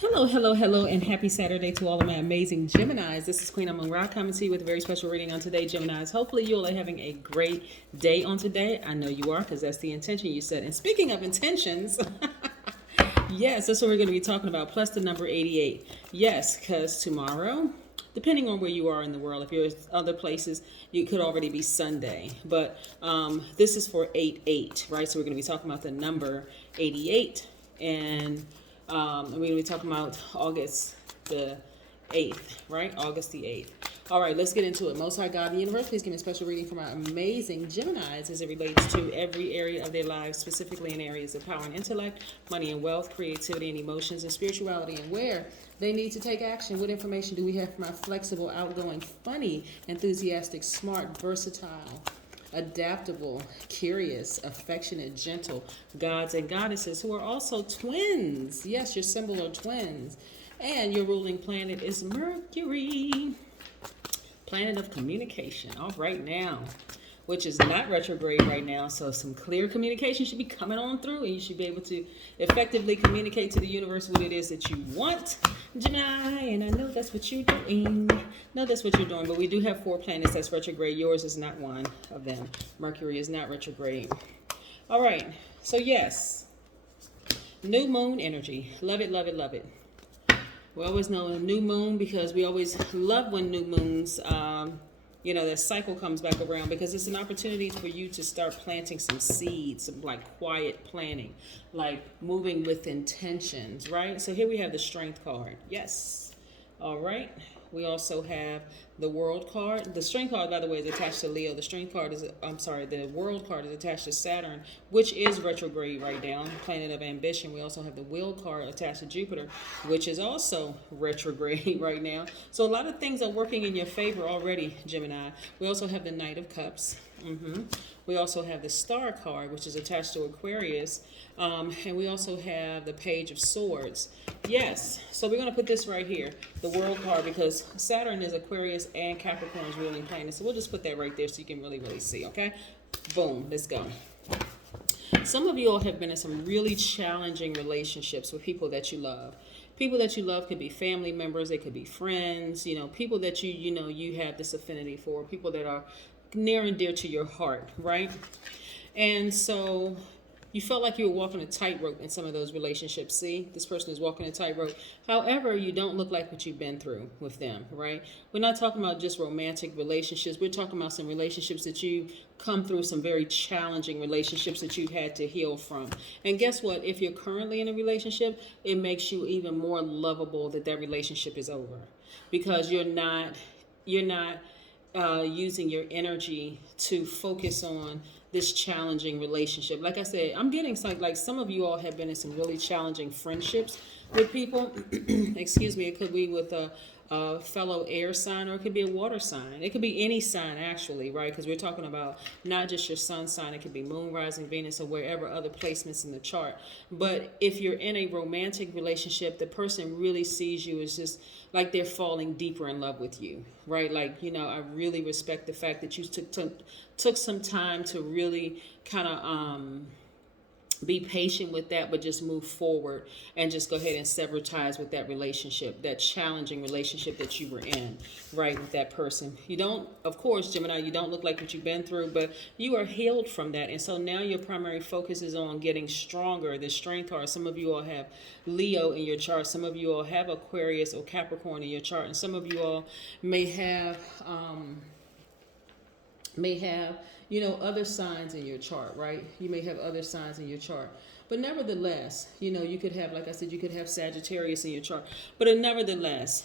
Hello, hello, hello, and happy Saturday to all of my amazing Geminis. This is Queen Amun Ra coming to you with a very special reading on today, Geminis. Hopefully, you all are having a great day on today. I know you are because that's the intention you set. And speaking of intentions, yes, that's what we're going to be talking about, plus the number 88. Yes, because tomorrow, depending on where you are in the world, if you're other places, you could already be Sunday. But this is for 88, right? So we're going to be talking about the number 88. And we're going to be talking about August the 8th, right? August the 8th. All right, let's get into it. Most High God in the universe, please give me a special reading for my amazing Geminis as it relates to every area of their lives, specifically in areas of power and intellect, money and wealth, creativity and emotions, and spirituality, and where they need to take action. What information do we have for my flexible, outgoing, funny, enthusiastic, smart, versatile, adaptable, curious, affectionate, gentle gods and goddesses who are also twins? Yes, your symbol are twins. And your ruling planet is Mercury, planet of communication. All right now, which is not retrograde right now, so some clear communication should be coming on through, and you should be able to effectively communicate to the universe what it is that you want, Gemini. And I know that's what you're doing. No, that's what you're doing. But we do have 4 planets that's retrograde. Yours is not one of them. Mercury is not retrograde. All right. So yes, new moon energy. Love it, love it, love it. We always know a new moon because we always love when new moons, the cycle comes back around, because it's an opportunity for you to start planting some seeds, some like quiet planning, like moving with intentions, right? So here we have the Strength card. Yes. All right. We also have the World card. The Strength card, by the way, is attached to Leo. The Strength card is, the World card is attached to Saturn, which is retrograde right now, planet of ambition. We also have the Will card attached to Jupiter, which is also retrograde right now. So a lot of things are working in your favor already, Gemini. We also have the Knight of Cups. We also have the Star card, which is attached to Aquarius. And we also have the Page of Swords. Yes, so we're going to put this right here, the World card, because Saturn is Aquarius and Capricorn's ruling planet. So we'll just put that right there so you can really, really see, okay? Boom, let's go. Some of you all have been in some really challenging relationships with people that you love. People that you love could be family members, they could be friends, people that you have this affinity for, people that are near and dear to your heart, right? And so you felt like you were walking a tightrope in some of those relationships. See, this person is walking a tightrope. However, you don't look like what you've been through with them, right? We're not talking about just romantic relationships. We're talking about some relationships that you come through, some very challenging relationships that you've had to heal from. And guess what? If you're currently in a relationship, it makes you even more lovable that relationship is over, because you're not using your energy to focus on this challenging relationship. Like I said, I'm getting like some of you all have been in some really challenging friendships with people. Excuse me, it could be with a fellow air sign, or it could be a water sign. It could be any sign, actually, right? Because we're talking about not just your sun sign. It could be moon, rising, Venus, or wherever other placements in the chart. But if you're in a romantic relationship, the person really sees you as just like they're falling deeper in love with you, right? Like, I really respect the fact that you took some time to really kind of be patient with that, but just move forward and just go ahead and sever ties with that relationship, that challenging relationship that you were in, right, with that person. You don't, of course, Gemini, you don't look like what you've been through, but you are healed from that. And so now your primary focus is on getting stronger. The Strength card, some of you all have Leo in your chart. Some of you all have Aquarius or Capricorn in your chart. And some of you all may have other signs in your chart, right? You may have other signs in your chart. But nevertheless, you could have, like I said, you could have Sagittarius in your chart. But nevertheless,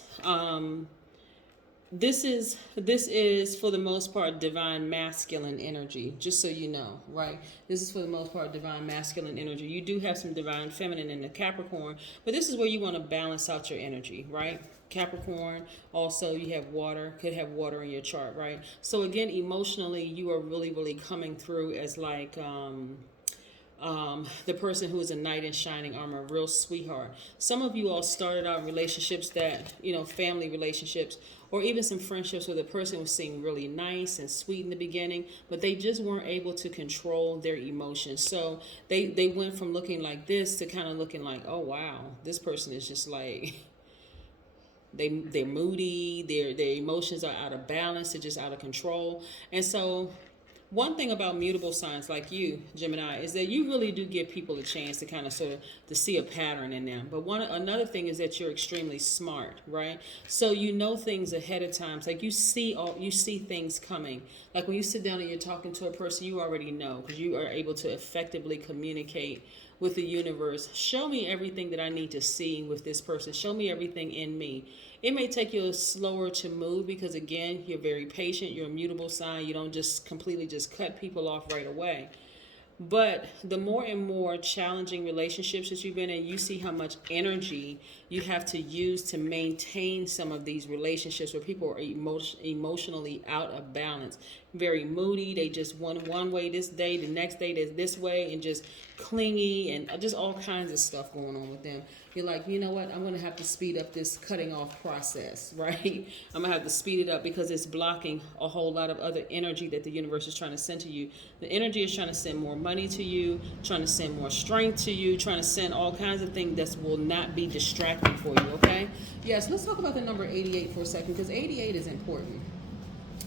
this is for the most part divine masculine energy, just so you know, right? This is for the most part divine masculine energy. You do have some divine feminine in the Capricorn, but this is where you want to balance out your energy, right? Capricorn, also you have water, could have water in your chart, right? So again, emotionally, you are really, really coming through as like the person who is a knight in shining armor, a real sweetheart. Some of you all started out in relationships that, family relationships, or even some friendships where the person was seemed really nice and sweet in the beginning, but they just weren't able to control their emotions. So they went from looking like this to kind of looking like, oh wow, this person is just like they're moody, their emotions are out of balance, they're just out of control. And so one thing about mutable signs like you, Gemini, is that you really do give people a chance to kind of sort of to see a pattern in them. But another thing is that you're extremely smart, right? So you know things ahead of time. It's like you see things coming. Like when you sit down and you're talking to a person, you already know because you are able to effectively communicate with the universe. Show me everything that I need to see with this person. Show me everything in me. It may take you slower to move because, again, you're very patient. You're a mutable sign. You don't just completely just cut people off right away. But the more and more challenging relationships that you've been in, you see how much energy you have to use to maintain some of these relationships where people are emotionally out of balance. Very moody. They just one way this day, the next day they're this way, and just clingy and just all kinds of stuff going on with them. You're like, you know what? I'm going to have to speed up this cutting off process, right? I'm going to have to speed it up because it's blocking a whole lot of other energy that the universe is trying to send to you. The energy is trying to send more money to you, trying to send more strength to you, trying to send all kinds of things that will not be distracting for you, okay? Yes, let's talk about the number 88 for a second because 88 is important.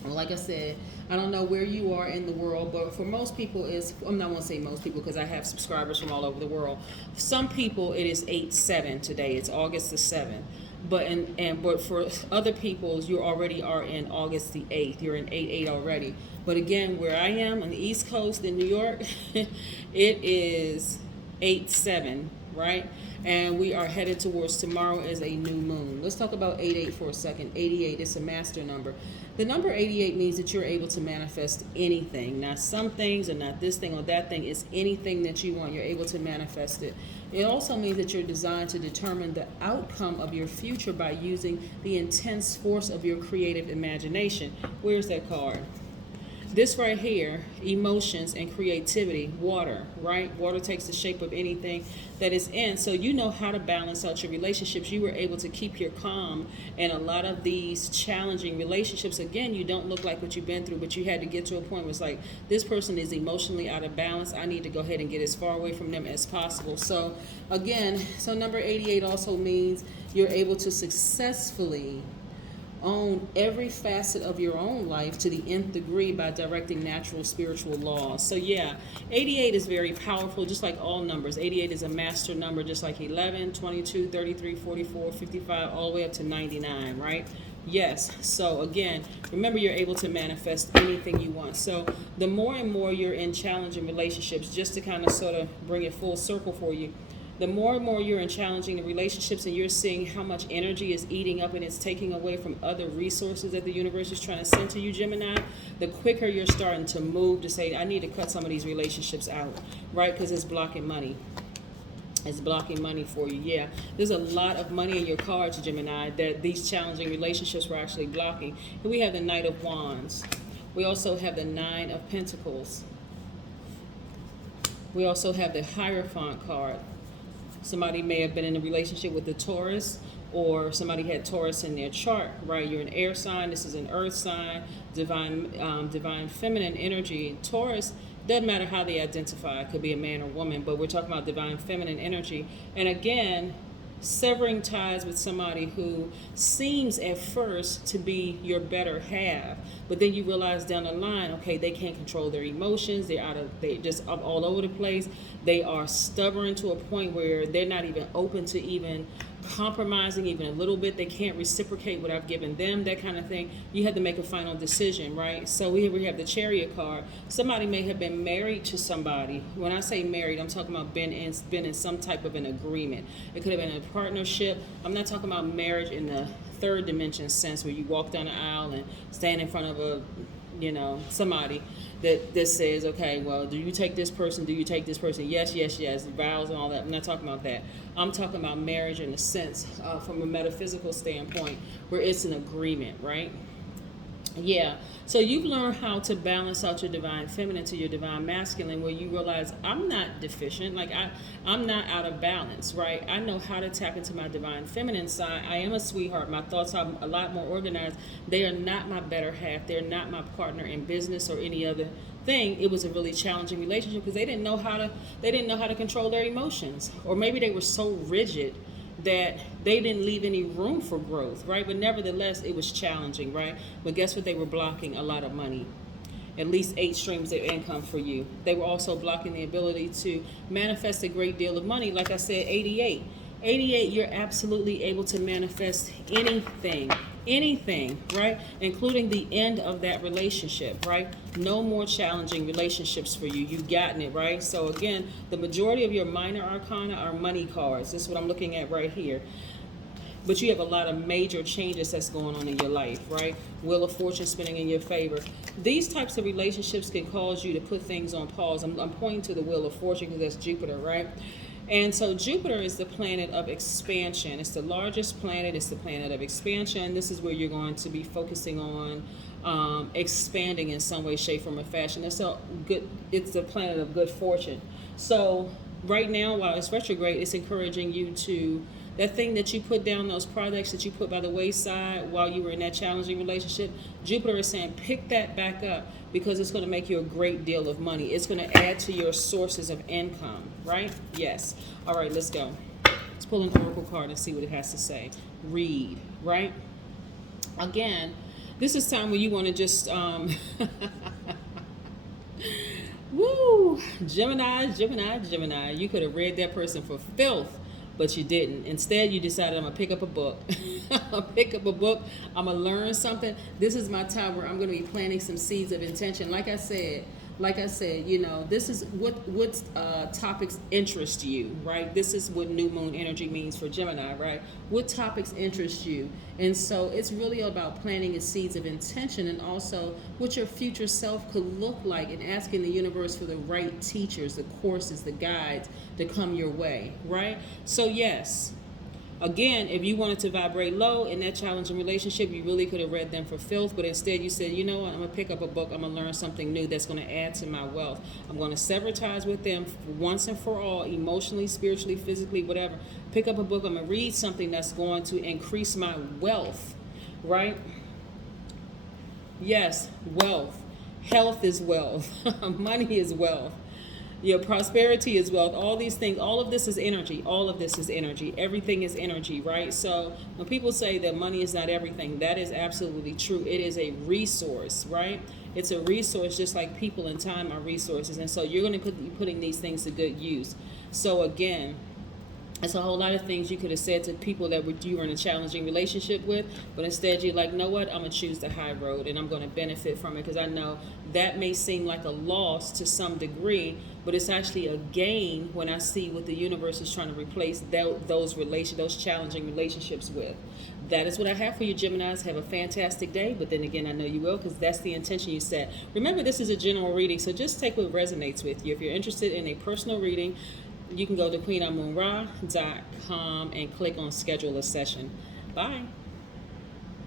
Well, like I said, I don't know where you are in the world, but for most people, I'm not going to say most people because I have subscribers from all over the world. Some people, it is 8/7 today. It's August the 7th. But for other people, you already are in August the 8th. You're in 8/8 already. But again, where I am on the East Coast in New York, it is 8/7, right? And we are headed towards tomorrow as a new moon. Let's talk about 88 for a second. 88 is a master number. The number 88 means that you're able to manifest anything. Not some things or not this thing or that thing. It's anything that you want. You're able to manifest it. It also means that you're designed to determine the outcome of your future by using the intense force of your creative imagination. Where's that card? This right here, emotions and creativity, water, right? Water takes the shape of anything that is in. So you know how to balance out your relationships. You were able to keep your calm in a lot of these challenging relationships. Again, you don't look like what you've been through, but you had to get to a point where it's like, this person is emotionally out of balance. I need to go ahead and get as far away from them as possible. So again, number 88 also means you're able to successfully own every facet of your own life to the nth degree by directing natural spiritual laws. So yeah, 88 is very powerful, just like all numbers. 88 is a master number, just like 11, 22, 33, 44, 55, all the way up to 99, right? Yes. So again, remember, you're able to manifest anything you want. So the more and more you're in challenging relationships, just to kind of sort of bring it full circle for you, the more and more you're in challenging relationships and you're seeing how much energy is eating up and it's taking away from other resources that the universe is trying to send to you, Gemini, the quicker you're starting to move to say, I need to cut some of these relationships out, right? Because it's blocking money. It's blocking money for you. Yeah, there's a lot of money in your cards, Gemini, that these challenging relationships were actually blocking. And we have the Knight of Wands. We also have the Nine of Pentacles. We also have the Hierophant card. Somebody may have been in a relationship with the Taurus, or somebody had Taurus in their chart, right? You're an air sign. This is an earth sign, divine feminine energy. Taurus, doesn't matter how they identify. It could be a man or woman, but we're talking about divine feminine energy. And again, severing ties with somebody who seems at first to be your better half, but then you realize down the line, okay, they can't control their emotions. They're just up all over the place. They are stubborn to a point where they're not even open to even compromising even a little bit. They can't reciprocate what I've given them, that kind of thing. You have to make a final decision, right? So here we have the Chariot card. Somebody may have been married to somebody. When I say married, I'm talking about been in some type of an agreement. It could have been a partnership. I'm not talking about marriage in the third dimension sense where you walk down the aisle and stand in front of somebody that says, okay, well, do you take this person? Do you take this person? Yes, yes, yes, vows and all that. I'm not talking about that. I'm talking about marriage in a sense, from a metaphysical standpoint, where it's an agreement, right? Yeah. So you've learned how to balance out your divine feminine to your divine masculine, where you realize I'm not deficient. Like I'm not out of balance, right? I know how to tap into my divine feminine side. I am a sweetheart. My thoughts are a lot more organized. They are not my better half. They're not my partner in business or any other thing. It was a really challenging relationship because they didn't know how to control their emotions, or maybe they were so rigid that they didn't leave any room for growth, right? But nevertheless, it was challenging, right? But guess what? They were blocking a lot of money, at least 8 streams of income for you. They were also blocking the ability to manifest a great deal of money. Like I said, 88. 88, you're absolutely able to manifest anything, right? Including the end of that relationship, right? No more challenging relationships for you. You've gotten it, right? So again, the majority of your minor arcana are money cards. This is what I'm looking at right here. But you have a lot of major changes that's going on in your life, right? Wheel of Fortune spinning in your favor. These types of relationships can cause you to put things on pause. I'm pointing to the Wheel of Fortune because that's Jupiter, right? And so Jupiter is the planet of expansion. It's the largest planet. It's the planet of expansion. This is where you're going to be focusing on expanding in some way, shape, form, or fashion. It's the planet of good fortune. So right now, while it's retrograde, it's encouraging you to, that thing that you put down, those projects that you put by the wayside while you were in that challenging relationship, Jupiter is saying pick that back up because it's going to make you a great deal of money. It's going to add to your sources of income, right? Yes. All right, let's go. Let's pull an oracle card and see what it has to say. Read, right? Again, this is time where you want to just, woo, Gemini. You could have read that person for filth, but you didn't. Instead, you decided I'm going to pick up a book. I'm going to learn something. This is my time where I'm going to be planting some seeds of intention. Like I said, you know, this is what topics interest you, right? This is what new moon energy means for Gemini, right? What topics interest you? And so it's really about planting seeds of intention, and also what your future self could look like, and asking the universe for the right teachers, the courses, the guides to come your way, right? So yes, again, if you wanted to vibrate low in that challenging relationship, you really could have read them for filth, but instead you said, you know what, I'm going to pick up a book, I'm going to learn something new that's going to add to my wealth. I'm going to sever ties with them once and for all, emotionally, spiritually, physically, whatever. Pick up a book, I'm going to read something that's going to increase my wealth, right? Yes, wealth. Health is wealth. Money is wealth. Your prosperity is wealth. All these things, all of this is energy. All of this is energy. Everything is energy, right? So when people say that money is not everything, that is absolutely true. It is a resource, right? It's a resource, just like people and time are resources. And so you're going to be putting these things to good use. So again, it's a whole lot of things you could have said to people that you were in a challenging relationship with, but instead you're like, know what, I'm going to choose the high road and I'm going to benefit from it, because I know that may seem like a loss to some degree, but it's actually a gain when I see what the universe is trying to replace those challenging relationships with. That is what I have for you, Geminis. Have a fantastic day, but then again, I know you will, because that's the intention you set. Remember, this is a general reading, so just take what resonates with you. If you're interested in a personal reading, you can go to queenamunra.com and click on schedule a session. Bye.